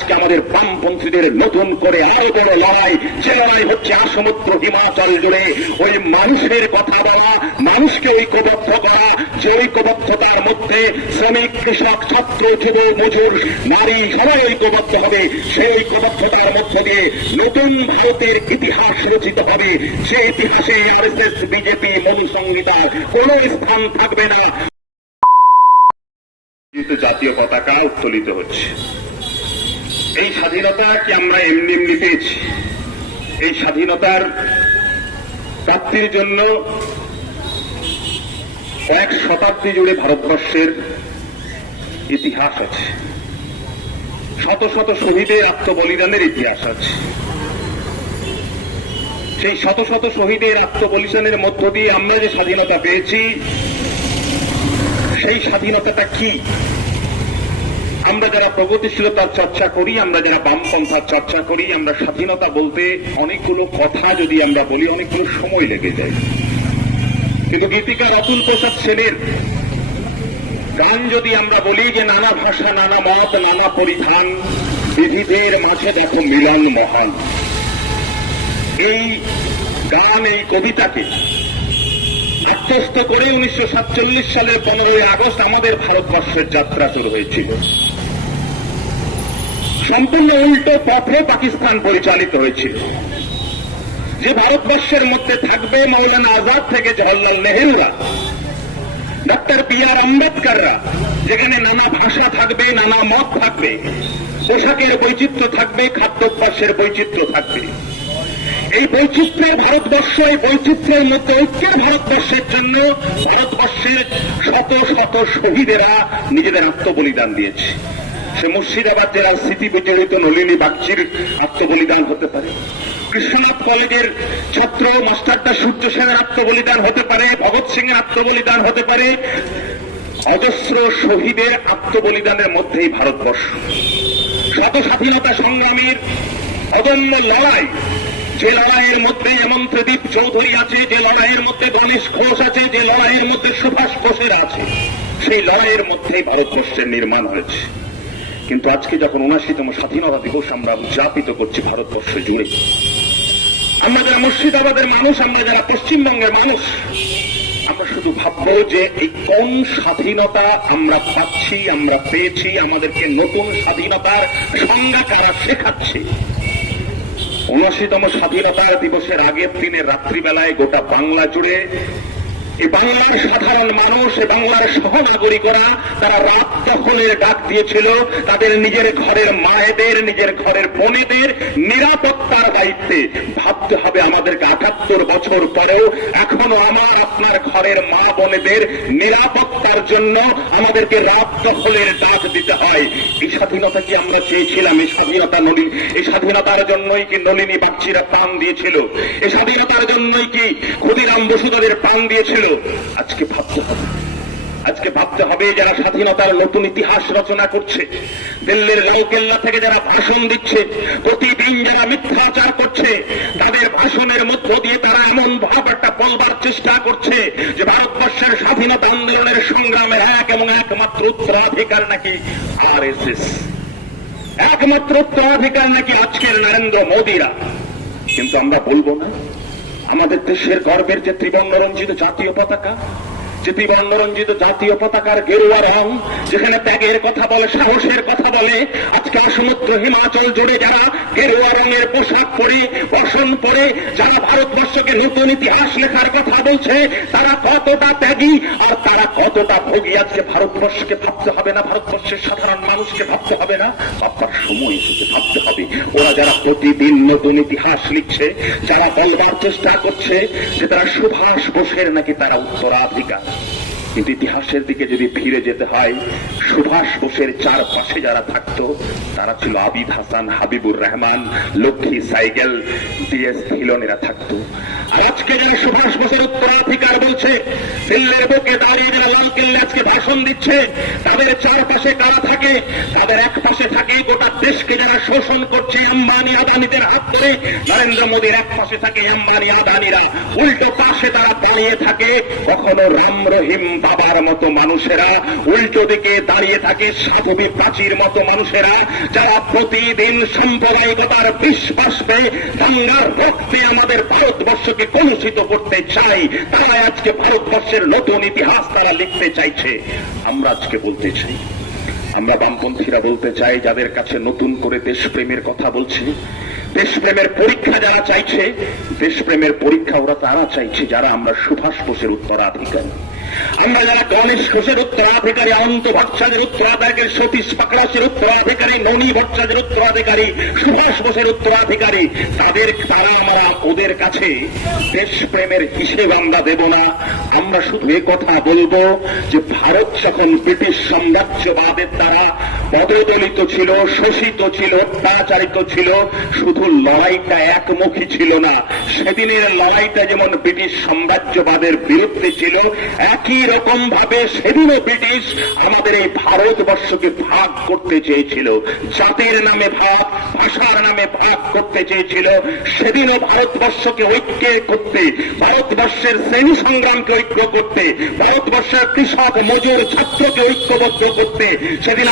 আজকে আমাদের বামপন্থীদের নতুন করে আরও বড় লড়াই, যে লড়াই হচ্ছে আসমুদ্র হিমাচল জুড়ে। ওই মানুষের কথা বলা, মানুষকে ঐক্যবদ্ধ করা, যে ঐক্যবদ্ধতার মধ্যে শ্রমিক, কৃষক, ছাত্র, যুব, মজুর, নারী, সবাই ঐক্যবদ্ধ হবে। সেই ঐক্যবদ্ধতার মধ্য দিয়ে নতুন ভারতের ইতিহাস রচিত হবে। যে ইতিহাসে আরএসএস বিজেপি মনু সংহিতার কোন স্থান থাকবে না। জাতীয় পতাকা উত্তোলিত হচ্ছে। এই স্বাধীনতা কি আমরা এমনি এমনি পেয়েছি? এই স্বাধীনতার প্রাপ্তির জন্য কয়েক শতাব্দী জুড়ে ভারতবর্ষের ইতিহাস আছে। শত শত শহীদের আত্মবলিদানের ইতিহাস আছে। সেই শত শত শহীদের আত্মবলিদানের মধ্য দিয়ে আমরা যে স্বাধীনতা পেয়েছি, সেই স্বাধীনতাটা কি? আমরা যারা প্রগতিশীলতার চর্চা করি, আমরা যারা বামপন্থার চর্চা করি, আমরা স্বাধীনতা বলতে অনেকগুলো কথা যদি আমরা বলি, অনেকগুলো সময় লেগে যায়। কিন্তু গীতিকার অতুল প্রসাদ সেনের গান যদি আমরা বলি যে, নানা ভাষা, নানা মত, নানা পরিধান বিবিধের মাঝে দেখো মিলন মহান। এই গান, এই কবিতাকে আত্মস্থ করে উনিশশো সাতচল্লিশ সালের পনেরোই আগস্ট আমাদের ভারতবর্ষের যাত্রা শুরু হয়েছিল। সম্পূর্ণ উল্টো পথে পাকিস্তান পরিচালিত হয়েছিল। যে ভারতবর্ষের মধ্যে থাকবে মৌলানা আজাদ থেকে জওয়াহরলাল নেহরুরা, ডক্টর বি আর আম্বেদকররা, যেখানে নানা ভাষা থাকবে, নানা মত থাকবে, পোশাকের বৈচিত্র্য থাকবে, খাদ্যাভ্যাসের বৈচিত্র্য থাকবে। এই বৈচিত্র্যের ভারতবর্ষ, এই বৈচিত্র্যের মধ্যে ঐক্যের ভারতবর্ষের জন্য ভারতবর্ষের শত শত শহীদেরা নিজেদের আত্মবলিদান দিয়েছে। সে মুর্শিদাবাদ জেলার স্মৃতি বিজড়িত নলিনী বাগচির আত্মবলিদান হতে পারে। কৃষ্ণনাথ কলেজের ছাত্র মাস্টারদা সূর্য সেনের আত্মবলিদান হতে পারে, ভগৎ সিং এর আত্মবলিদান হতে পারে। অজস্র শহীদের আত্মবলিদানের মধ্যেই ভারতবর্ষ। শত স্বাধীনতা সংগ্রামীর অদম্য লড়াই, যে লড়াইয়ের মধ্যে এমন প্রদীপ চৌধুরী আছে, যে লড়াইয়ের মধ্যে গণেশ ঘোষ আছে, যে লড়াইয়ের মধ্যে সুভাষ ঘোষের আছে, সেই লড়াইয়ের মধ্যেই ভারতবর্ষের নির্মাণ হয়েছে। কিন্তু আজকে যখন উনাশিতম স্বাধীনতা দিবস আমরা উদযাপিত করছি ভারতবর্ষ জুড়ে, আমরা যারা মুর্শিদাবাদের মানুষ, আমরা যারা পশ্চিমবঙ্গের মানুষ, আমরা শুধু ভাববো যে এই কোন স্বাধীনতা আমরা পাচ্ছি, আমরা পেয়েছি, আমাদেরকে নতুন স্বাধীনতার সংজ্ঞা কারা শেখাচ্ছে? উনআশিতম স্বাধীনতা দিবসের আগের দিনের রাত্রিবেলায় গোটা বাংলা জুড়ে এই বাংলার সাধারণ মানুষ এই বাংলার সহনাগরিকরা, তারা রাত দখলের ডাক দিয়েছিল তাদের নিজের ঘরের মায়েদের, নিজের ঘরের বোনেদের নিরাপত্তার দায়িত্বে ভাবতে হবে আমাদেরকে আটাত্তর বছর পরেও। এখনও আমার, আপনার ঘরের মা বোনেদের নিরাপত্তার জন্য আমাদেরকে রাত দখলের ডাক দিতে হয়। এই স্বাধীনতা কি আমরা চেয়েছিলাম? এই স্বাধীনতা নলিন, এই স্বাধীনতার জন্যই কি নলিনী বাগচিরা প্রাণ দিয়েছিল? এই স্বাধীনতার জন্যই কি ক্ষুদিরাম বসুদাদের প্রাণ দিয়েছিল? আজকে ভাবতে হবে। আজকে ভাবতে হবে যারা স্বাধীনতার নতুন ইতিহাস রচনা করছে, দিল্লির লালকেল্লা থেকে যারা ভাষণ দিচ্ছে, প্রতিদিন যারা মিথ্যাচার করছে, তাদের ভাষণের মধ্য দিয়ে তারা এমন ভাব একটা বলবার চেষ্টা করছে যে ভারতবর্ষের স্বাধীনতা আন্দোলনের সংগ্রামের এক এবং একমাত্র উত্তরাধিকার নাকি আর একমাত্র উত্তরাধিকার নাকি আজকের নরেন্দ্র মোদীরা। কিন্তু আমরা বলব না, আমাদের দেশের গর্বের যে ত্রিবর্ণ রঞ্জিত জাতীয় পতাকা যে ত্রিবর্ণ রঞ্জিত জাতীয় পতাকার গেরুয়া রং, যেখানে ত্যাগের কথা বলে, সাহসের কথা বলে, আজকে সমুদ্র, হিমাচল জুড়ে যারা গেরুয়া রঙের পোশাক পরে বসন পরে, যারা ভারতবর্ষকে নতুন ইতিহাস লেখার কথা বলছে, তারা কতটা ত্যাগী আর তারা কতটা ভোগী? আজকে ভারতবর্ষকে ভাবতে হবে না, ভারতবর্ষের সাধারণ মানুষকে ভাবতে হবে না, ভাববার সময় এসেছে, ভাবতে হবে। ওরা যারা প্রতিদিন নতুন ইতিহাস লিখছে, যারা বলবার চেষ্টা করছে, যে তারা সুভাষ বোসের নাকি তারা উত্তরাধিকার। কিন্তু ইতিহাসের দিকে যদি ফিরে যেতে হয়, সুভাষ বোসের চারপাশে যারা থাকতো, তারা ছিল আবিদ হাসান, হাবিবুর রহমান, লক্ষ্মী সাইকেল ডিএস ধিলনেরা থাকতো। আজকে যারা সুভাষ বোসের উত্তরাধিকার বলছে, দিল্লির বুকে দাঁড়িয়ে যারা লাল কেল্লে ভাষণ দিচ্ছে, তাদের চারপাশে কারা থাকে? তাদের এক পাশে থাকে গোটা দেশকে যারা শোষণ করছে আম্বানি আদানিদের হাত ধরে নরেন্দ্র মোদীর এক পাশে থাকে আম্বানি আদানিরা, উল্টো পাশে তারা দাঁড়িয়ে থাকে। কখনো রাম রহিম বাবার মতো মানুষেরা, উল্টো দিকে দাঁড়িয়ে থাকে সাধবী প্রাচীর মতো মানুষেরা, যারা প্রতিদিন সাম্প্রদায়িকতার বিশ্বাসে দাঙ্গার রক্তে আমাদের ভারতবর্ষকে কলুষিত করতে চাই। তারা আজকে ভারতবর্ষের নতুন ইতিহাস তারা লিখতে চাইছে। আমরা আজকে বলতে চাই আমরা বামপন্থীরা বলতে চাই, যাদের কাছে নতুন করে দেশপ্রেমের কথা বলছি, দেশপ্রেমের পরীক্ষা যারা চাইছে, দেশপ্রেমের পরীক্ষা ওরা তারা চাইছে, যারা আমরা সুভাষ বোসের উত্তরাধিকারী। আমরা যারা গণেশ ঘোষের উত্তরাধিকারী, অনন্ত ভট্টাচার্যের উত্তরাধিকারী, সতীশ পাকড়াসের উত্তরাধিকারী, মণি ভট্টাচার্যের উত্তরাধিকারী, সুভাষ বোসের উত্তরাধিকারী, তাদের তারা আমরা ওদের কাছে দেশপ্রেমের হিসেব আমরা দেব না। আমরা শুধু কথা বলব যে ভারত যখন ব্রিটিশ সাম্রাজ্যবাদের দ্বারা পদদলিত ছিল, শোষিত ছিল অত্যাচারিত ছিল, শুধু লড়াইটা একমুখী ছিল না। সেদিনের লড়াইটা যেমন ব্রিটিশ সাম্রাজ্যবাদের বিরুদ্ধে ছিল, একই রকম ভাবে সেদিনও ব্রিটিশ আমাদের এই ভারতবর্ষকে ভাগ করতে চেয়েছিল। জাতির নামে ভাগ, ভাষার নামে ভাগ করতে চেয়েছিল। সেদিনও ভারতবর্ষকে ঐক্য করতে, ভারতবর্ষের শ্রেণি সংগ্রামকে ঐক্য করতে, ভারতবর্ষের কৃষক, মজুর, ছাত্রকে ঐক্যবদ্ধ করতে, সেদিন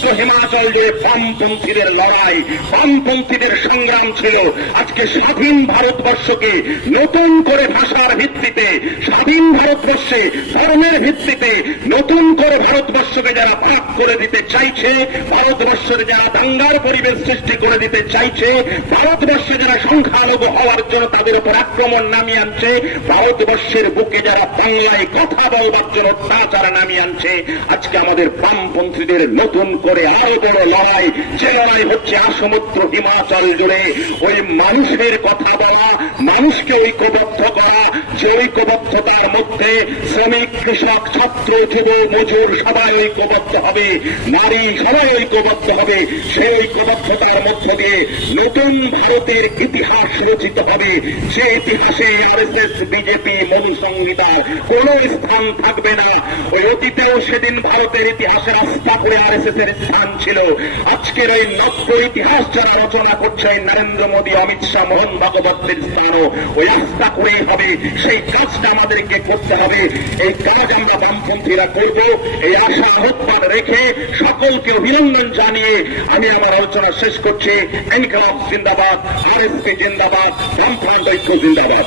আসমুদ্র হিমাচল জুড়ে বামপন্থীদের লড়াই, বামপন্থীদের সংগ্রাম ছিল। আজকে স্বাধীন ভারতবর্ষকে নতুন করে ভাষার ভিত্তিতে, স্বাধীন ভারতবর্ষে ধর্মের ভিত্তিতে নতুন করে ভারতবর্ষকে যারা ভাগ করে দিতে চাইছে, ভারতবর্ষের যারা দাঙ্গার পরিবেশ সৃষ্টি করে দিতে চাইছে, ভারতবর্ষে যারা সংখ্যালঘু হওয়ার জন্য তাদের উপর আক্রমণ নামিয়ে আনছে, ভারতবর্ষের বুকে যারা বাংলায় কথা বলবার জন্য অত্যাচার নামিয়ে আনছে, আজকে আমাদের বামপন্থীদের নতুন করে আরও বড় লড়াই যে লড়াই হচ্ছে আসমুদ্র হিমাচল জুড়ে। ওই মানুষের কথা বলা, মানুষকে ঐক্যবদ্ধ করা, যে ঐক্যবদ্ধতার মধ্যে শ্রমিক, কৃষক, ছাত্র যুব মজুর সবাই ঐক্যবদ্ধ হবে, নারী সবাই ঐক্যবদ্ধ হবে। সেই ঐক্যবদ্ধতার মধ্য দিয়ে নতুন ভারতের ইতিহাস রচিত হবে। যে ইতিহাসে আরএসএস বিজেপি মনু সংহিতার কোন স্থান থাকবে না। ওই অতীতেও সেদিন ভারতের ইতিহাসে আস্থা করে আরএসএস এর স্থান ছিল। আজকের ওই নব্য ইতিহাস যারা রচনা করছে নরেন্দ্র মোদী, অমিত শাহ, মোহন ভাগবতের স্থানও ওই আস্থা করেই হবে। সেই কাজটা আমাদেরকে করতে হবে। এই কাজ আমরা বামপন্থীরা করব। এই আশা, আহ্বান রেখে সকলকে অভিনন্দন জানিয়ে আমি আমার আলোচনা শেষ করছি। এনকলাব জিন্দাবাদ, আরএসপি জিন্দাবাদ, বামফ্রন্ট ঐক্য জিন্দাবাদ।